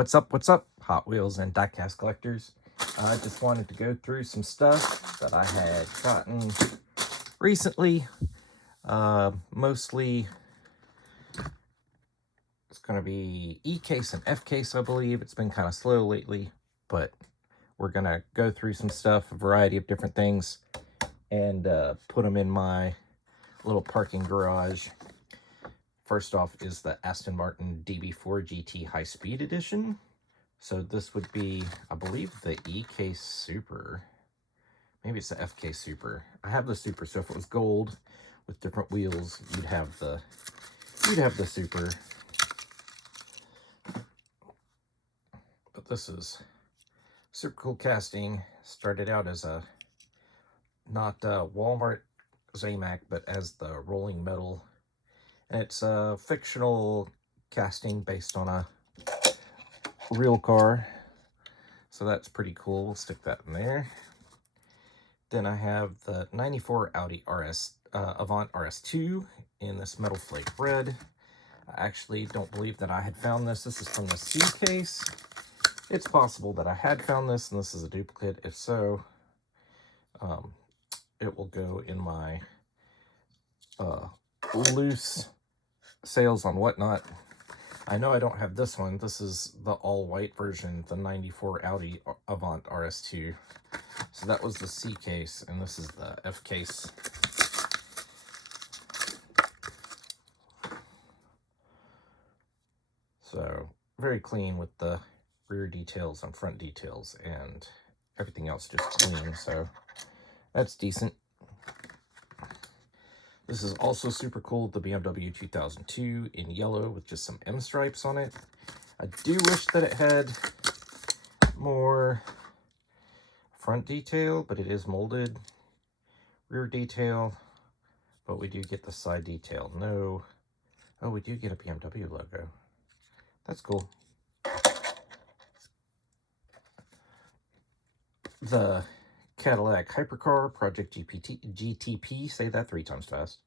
What's up, Hot Wheels and diecast collectors? I just wanted to go through some stuff that I had gotten recently. Mostly it's going to be E-case and F-case, I believe. It's been kind of slow lately, but we're going to go through some stuff, a variety of different things, and put them in my little parking garage. First off is the Aston Martin DB4 GT High Speed Edition. So this would be, I believe, the E-case Super. Maybe it's the F-case Super. I have the Super, so if it was gold with different wheels, you'd have the Super. But this is super cool casting. Started out as a not Walmart Zamac, but as the Rolling Metal. And it's a fictional casting based on a real car. So that's pretty cool. We'll stick that in there. Then I have the 94 Audi Avant RS2 in this metal flake red. I actually don't believe that I had found this. This is from the C case. It's possible that I had found this and this is a duplicate. If so, it will go in my loose sales on Whatnot. I know I don't have this one. This is the all-white version, the 94 Audi Avant RS2. So that was the C case, and this is the F case. So very clean with the rear details and front details, and everything else just clean. So that's decent. This is also super cool, the BMW 2002 in yellow with just some M stripes on it. I do wish that it had more front detail, but it is molded. Rear detail, but we do get the side detail. No. Oh, we do get a BMW logo. That's cool. The Cadillac Hypercar Project GTP, say that 3 times fast,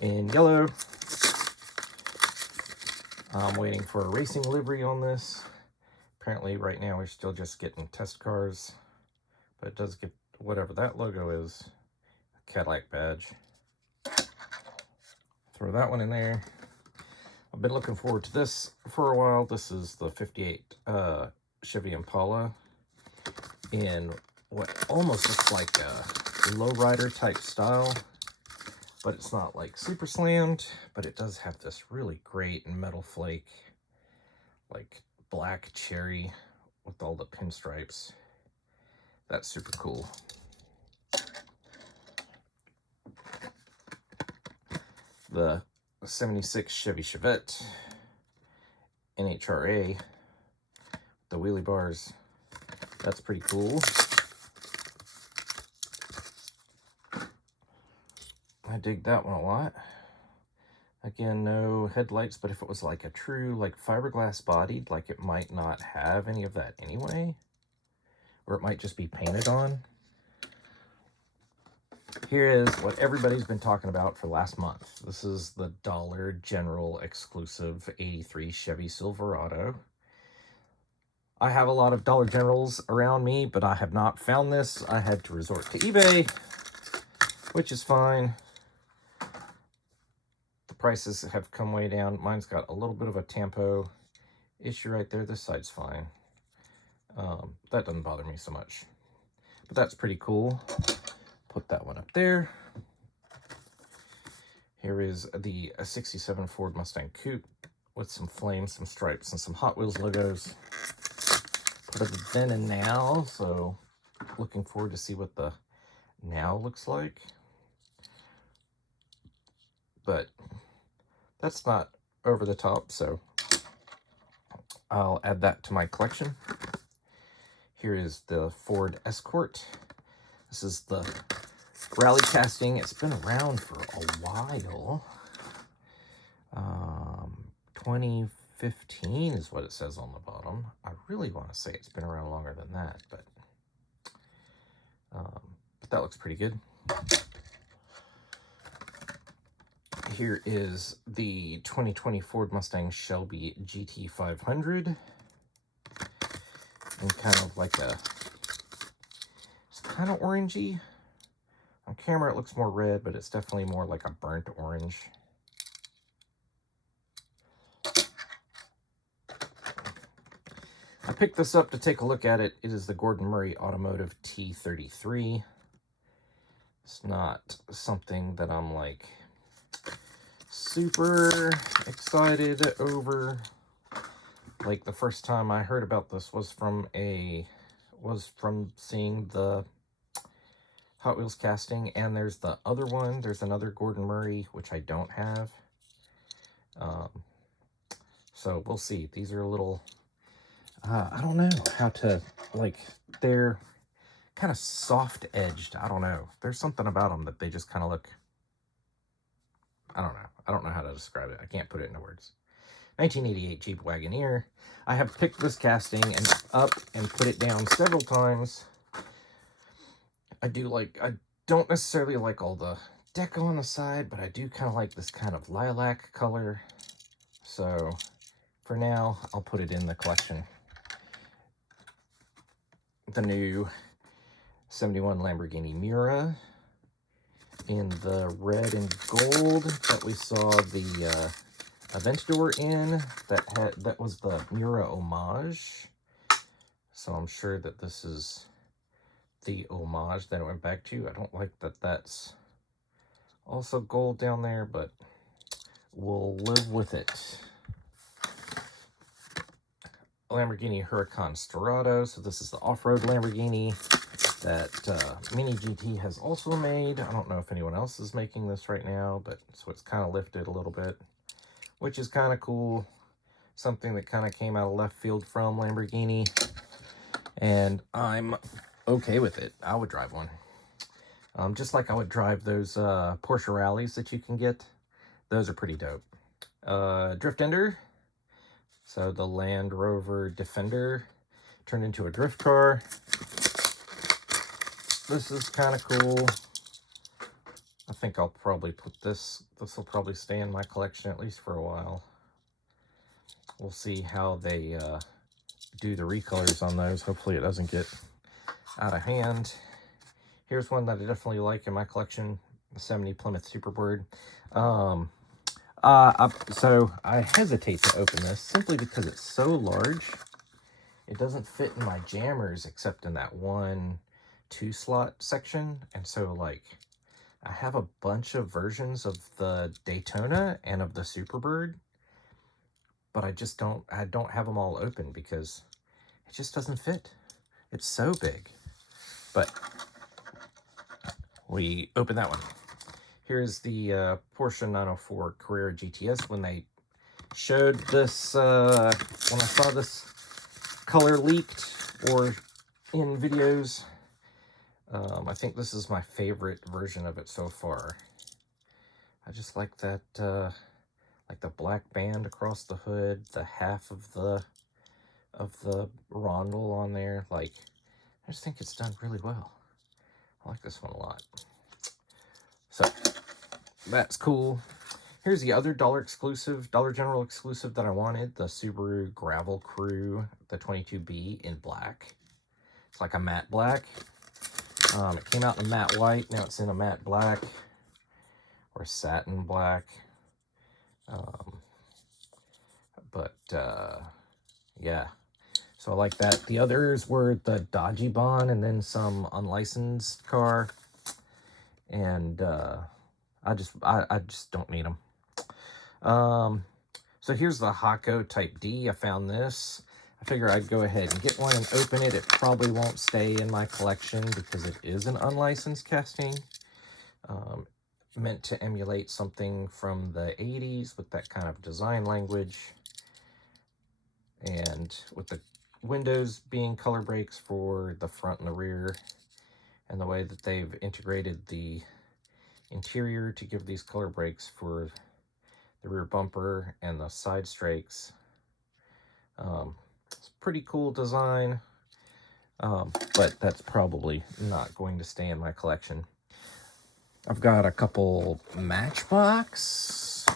in yellow. I'm waiting for a racing livery on this. Apparently right now we're still just getting test cars, but it does get whatever that logo is, a Cadillac badge. Throw that one in there. I've been looking forward to this for a while. This is the 58 Chevy Impala in what almost looks like a lowrider type style, but it's not like super slammed, but it does have this really great metal flake, like black cherry with all the pinstripes. That's super cool. The 76 Chevy Chevette NHRA, the wheelie bars, that's pretty cool. I dig that one a lot. Again, no headlights, but if it was like a true like fiberglass bodied, like it might not have any of that anyway, or it might just be painted on. Here is what everybody's been talking about for last month. This is the Dollar General exclusive 83 Chevy Silverado. I have a lot of Dollar Generals around me, but I have not found this. I had to resort to eBay, which is fine. The prices have come way down. Mine's got a little bit of a tampo issue right there. This side's fine. That doesn't bother me so much. But that's pretty cool. Put that one up there. Here is the 67 Ford Mustang Coupe with some flames, some stripes, and some Hot Wheels logos. Put it then and now, so looking forward to see what the now looks like. But that's not over the top, so I'll add that to my collection. Here is the Ford Escort. This is the rally casting. It's been around for a while. 2015 is what it says on the bottom. I really want to say it's been around longer than that, but that looks pretty good. Here is the 2020 Ford Mustang Shelby GT500. and kind of like a, it's kind of orangey. On camera it looks more red, but it's definitely more like a burnt orange. I picked this up to take a look at it. It is the Gordon Murray Automotive T33. It's not something that I'm like super excited over. Like the first time I heard about this was from seeing the Hot Wheels casting, and there's the other one. There's another Gordon Murray, which I don't have. So we'll see. These are a little, I don't know how to, like, they're kind of soft edged. I don't know. There's something about them that they just kind of look, I don't know. I don't know how to describe it. I can't put it into words. 1988 Jeep Wagoneer. I have picked this casting and up and put it down several times. I don't necessarily like all the deco on the side, but I do kind of like this kind of lilac color. So for now, I'll put it in the collection. The new 71 Lamborghini Miura in the red and gold that we saw the Aventador in. That was the Miura homage. So I'm sure that this is the homage that it went back to. I don't like that that's also gold down there, but we'll live with it. Lamborghini Huracan Storado. So this is the off-road Lamborghini that Mini GT has also made. I don't know if anyone else is making this right now, but so it's kind of lifted a little bit, which is kind of cool. Something that kind of came out of left field from Lamborghini, and I'm okay with it. I would drive one. Just like I would drive those Porsche rallies that you can get. Those are pretty dope. Drift Ender. So the Land Rover Defender turned into a drift car. This is kind of cool. I think I'll probably put this. This will probably stay in my collection at least for a while. We'll see how they do the recolors on those. Hopefully it doesn't get out of hand. Here's one that I definitely like in my collection, the 70 Plymouth Superbird. So I hesitate to open this simply because it's so large. It doesn't fit in my jammers except in that 1-2 slot section. And so like I have a bunch of versions of the Daytona and of the Superbird, but I don't have them all open because it just doesn't fit. It's so big. But we open that one. Here's the Porsche 904 Carrera GTS. When they showed this, when I saw this color leaked or in videos, I think this is my favorite version of it so far. I just like that, like the black band across the hood, the half of the rondel on there. Like, I just think it's done really well. I like this one a lot. So that's cool. Here's the other Dollar General exclusive that I wanted, the Subaru Gravel Crew, the 22B in black. It's like a matte black. It came out in a matte white, now it's in a matte black or satin black. Yeah, so I like that. The others were the Dodgebon and then some unlicensed car, and I just don't need them. So here's the Hako Type D. I found this. I figure I'd go ahead and get one and open it. It probably won't stay in my collection because it is an unlicensed casting. Meant to emulate something from the 80s with that kind of design language. And with the windows being color breaks for the front and the rear, and the way that they've integrated the interior to give these color breaks for the rear bumper and the side strakes. It's a pretty cool design, but that's probably not going to stay in my collection. I've got a couple Matchbox.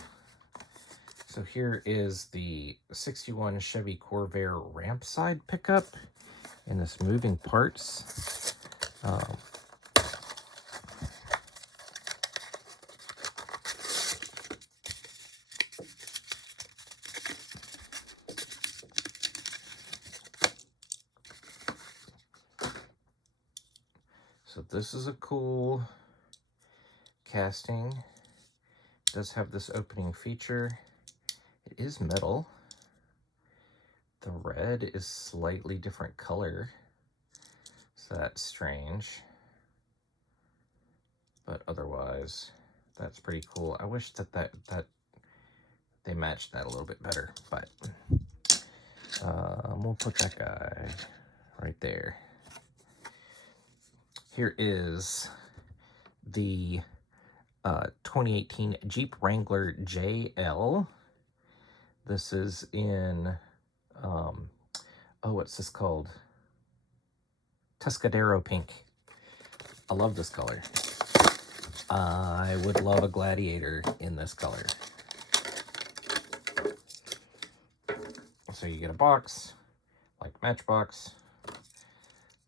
So here is the 61 Chevy Corvair ramp side pickup. in this moving parts. So this is a cool casting. It does have this opening feature. It is metal. The red is slightly different color, so that's strange. But otherwise, that's pretty cool. I wish that they matched that a little bit better, but we'll put that guy right there. Here is the 2018 Jeep Wrangler JL. This is in, oh, what's this called? Tuscadero pink. I love this color. I would love a Gladiator in this color. So you get a box, like Matchbox,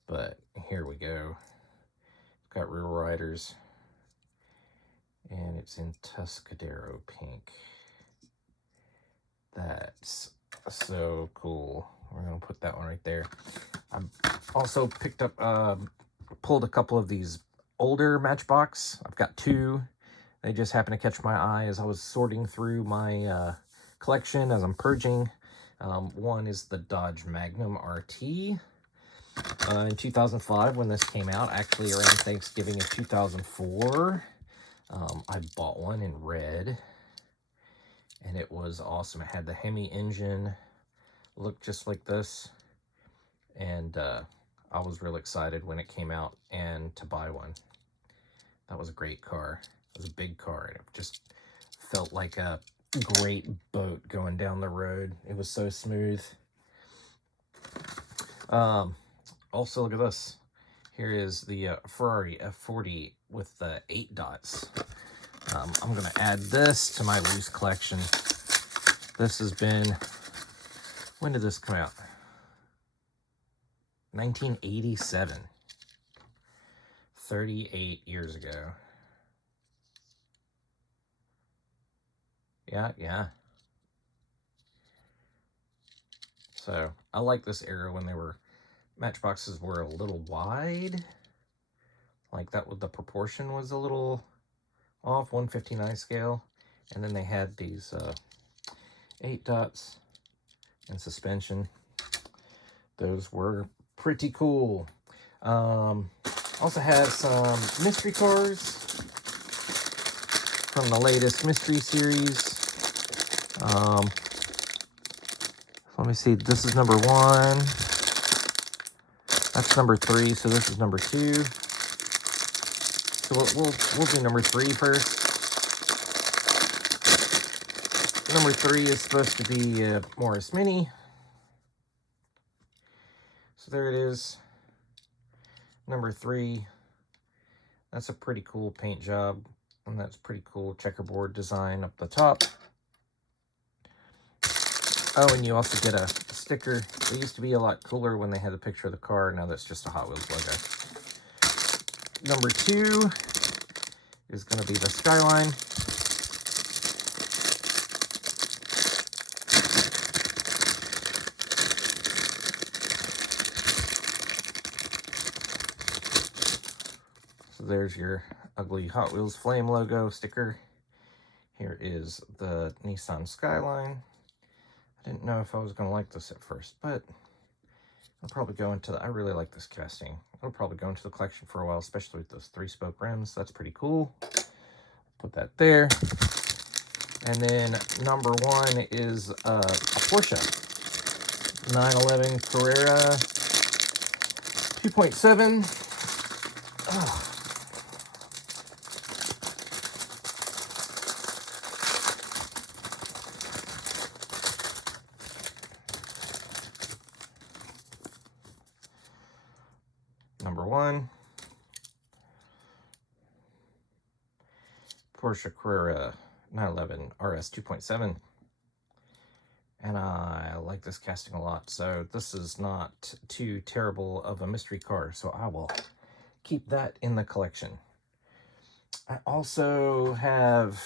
but here we go. It's got rear riders, and it's in Tuscadero pink. That's so cool. We're gonna put that one right there. I also picked up, pulled a couple of these older Matchbox. I've got two. They just happened to catch my eye as I was sorting through my collection as I'm purging. One is the Dodge Magnum RT. In 2005, when this came out, actually around Thanksgiving of 2004, I bought one in red, and it was awesome. It had the Hemi engine, looked just like this, and I was real excited when it came out and to buy one. That was a great car. It was a big car, and it just felt like a great boat going down the road. It was so smooth. Also, look at this. Here is the Ferrari F40 with the 8 dots. I'm going to add this to my loose collection. This has been, when did this come out? 1987. 38 years ago. Yeah. So, I like this era when they were, Matchboxes were a little wide. Like that, the proportion was a little off, 159 scale. And then they had these 8 dots and suspension. Those were pretty cool. Also has some mystery cars from the latest mystery series. Let me see. This is number 1. That's number 3. So this is number 2. So we'll do number 3 first. Number 3 is supposed to be Morris Mini. So there it is. Number 3. That's a pretty cool paint job. And that's pretty cool checkerboard design up the top. Oh, and you also get a sticker. It used to be a lot cooler when they had a picture of the car. Now that's just a Hot Wheels logo. Number 2 is going to be the Skyline. So there's your ugly Hot Wheels Flame logo sticker. Here is the Nissan Skyline. I didn't know if I was going to like this at first, but I'll probably go into the, I really like this casting. It'll probably go into the collection for a while, especially with those 3-spoke rims. That's pretty cool. Put that there. And then number 1 is a Porsche 911 Carrera 2.7. Oh. Number 1, Porsche Carrera 911 RS 2.7. and I like this casting a lot. So this is not too terrible of a mystery car, so I will keep that in the collection. I also have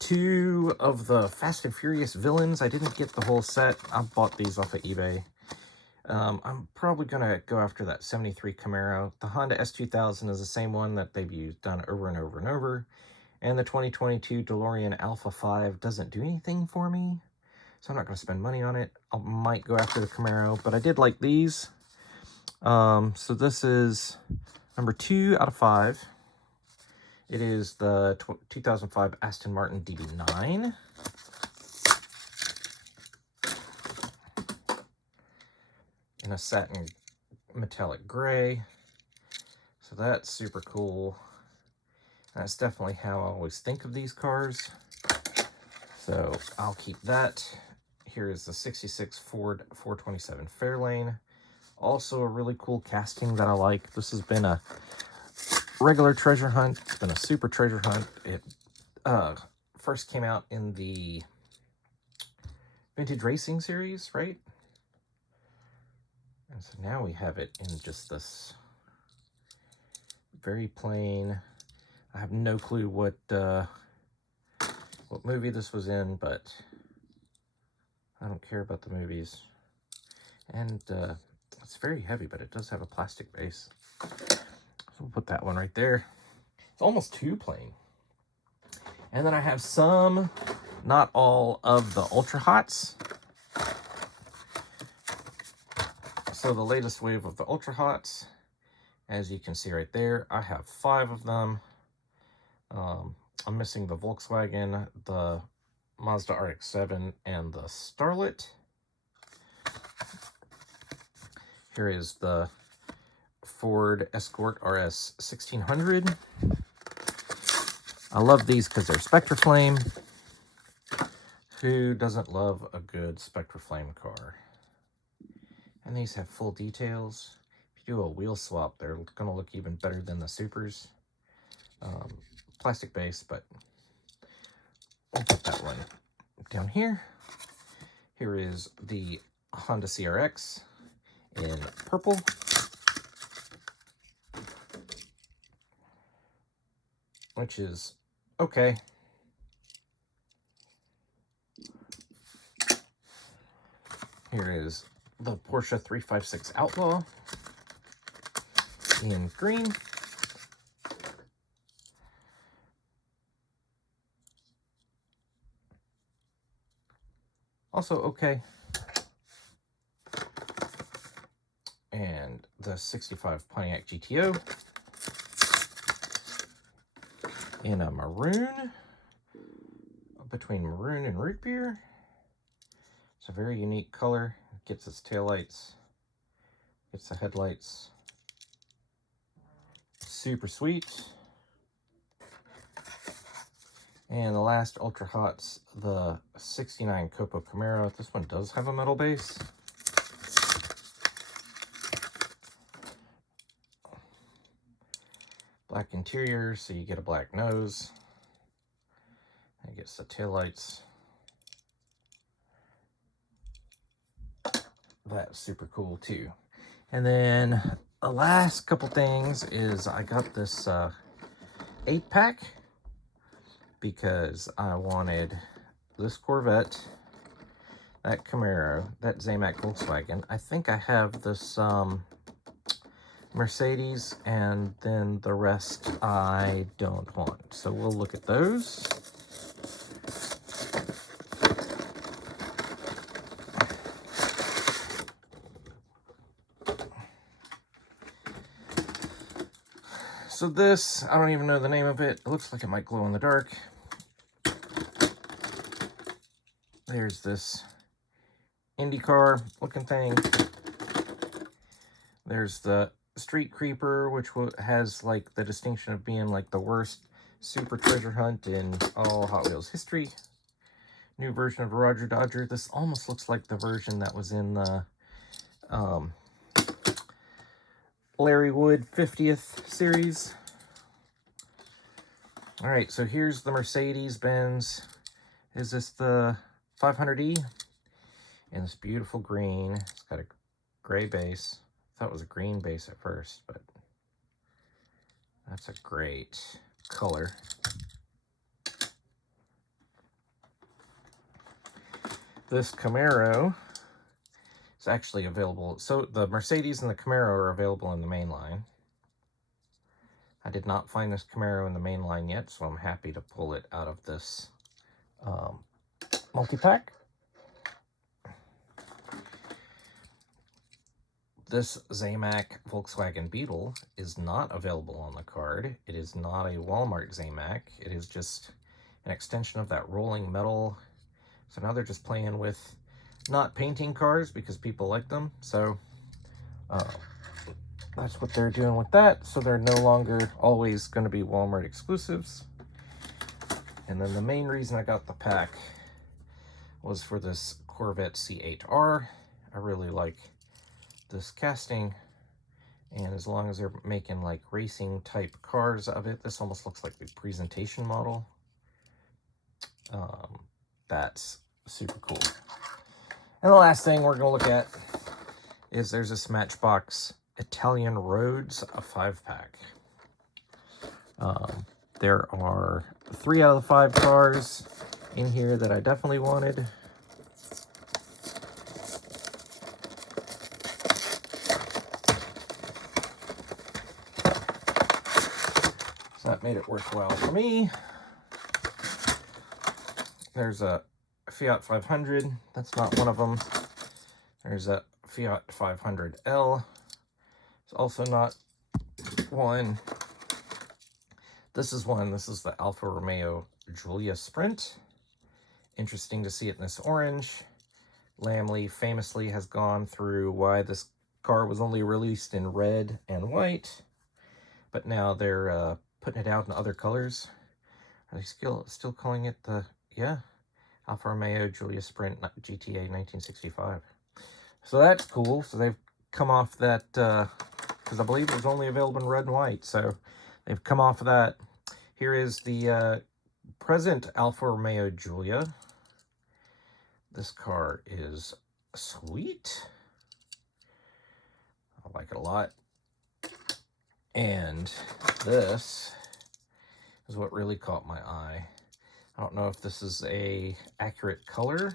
2 of the Fast and Furious villains. I didn't get the whole set. I bought these off of eBay. I'm probably going to go after that 73 Camaro. The Honda S2000 is the same one that they've done over and over and over. And the 2022 DeLorean Alpha 5 doesn't do anything for me, so I'm not going to spend money on it. I might go after the Camaro, but I did like these. So this is number 2 out of 5. It is the 2005 Aston Martin DB9. In a satin metallic gray. So that's super cool. That's definitely how I always think of these cars. So I'll keep that. Here is the 66 Ford 427 Fairlane. Also a really cool casting that I like. This has been a regular treasure hunt. It's been a super treasure hunt. It first came out in the Vintage Racing series, right? And so now we have it in just this very plain. I have no clue what movie this was in, but I don't care about the movies. And it's very heavy, but it does have a plastic base. So we'll put that one right there. It's almost too plain. And then I have some, not all of the Ultra Hots. So the latest wave of the Ultra Hots, as you can see right there, I have 5 of them. I'm missing the Volkswagen, the Mazda RX-7, and the Starlet. Here is the Ford Escort RS 1600. I love these because they're Spectraflame. Who doesn't love a good Spectraflame car? And these have full details. If you do a wheel swap, they're going to look even better than the Supers. Plastic base, but we'll put that one down here. Here is the Honda CRX in purple. Which is okay. Here is the Porsche 356 Outlaw in green. Also okay. And the 65 Pontiac GTO in a maroon, between maroon and root beer. It's a very unique color. It gets its taillights, gets the headlights. Super sweet. And the last Ultra Hots, the 69 Copo Camaro. This one does have a metal base. Black interior, so you get a black nose. It gets the taillights. That's super cool too. And then the last couple things is I got this 8-pack because I wanted this Corvette, that Camaro, that Zamac Volkswagen. I think I have this Mercedes, and then the rest I don't want. So we'll look at those. So this, I don't even know the name of it. It looks like it might glow in the dark. There's this IndyCar looking thing. There's the Street Creeper, which has like the distinction of being like the worst super treasure hunt in all Hot Wheels history. New version of Roger Dodger. This almost looks like the version that was in the Larry Wood 50th series. All right, so here's the Mercedes-Benz. is this the 500E in this beautiful green. It's got a gray base. I thought it was a green base at first, but that's a great color. This Camaro is actually available. So the Mercedes and the Camaro are available in the main line. I did not find this Camaro in the main line yet, so I'm happy to pull it out of this multi-pack. This Zamac Volkswagen Beetle is not available on the card. It is not a Walmart Zamac. It is just an extension of that rolling metal. So now they're just playing with not painting cars because people like them. So that's what they're doing with that. So they're no longer always going to be Walmart exclusives. And then the main reason I got the pack was for this Corvette C8R. I really like this casting, and as long as they're making like racing type cars of it, this almost looks like the presentation model. That's super cool. And the last thing we're gonna look at is there's this Matchbox Italian Roads, a 5-pack. There are 3 out of the 5 cars in here that I definitely wanted. So that made it worthwhile for me. There's a Fiat 500. That's not one of them. There's a Fiat 500L. It's also not one. This is one. This is the Alfa Romeo Giulia Sprint. Interesting to see it in this orange. Lamley famously has gone through why this car was only released in red and white, but now they're putting it out in other colors. Are they still calling it the, yeah, Alfa Romeo Giulia Sprint GTA 1965. So that's cool. So they've come off that, because I believe it was only available in red and white. So they've come off of that. Here is the present Alfa Romeo Giulia. This car is sweet. I like it a lot. And this is what really caught my eye. I don't know if this is a accurate color.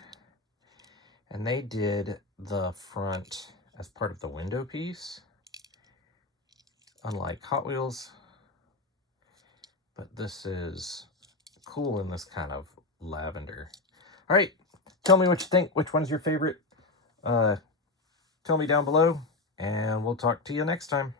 And they did the front as part of the window piece, unlike Hot Wheels. But this is cool in this kind of lavender. All right, tell me what you think. Which one's your favorite? Tell me down below, and we'll talk to you next time.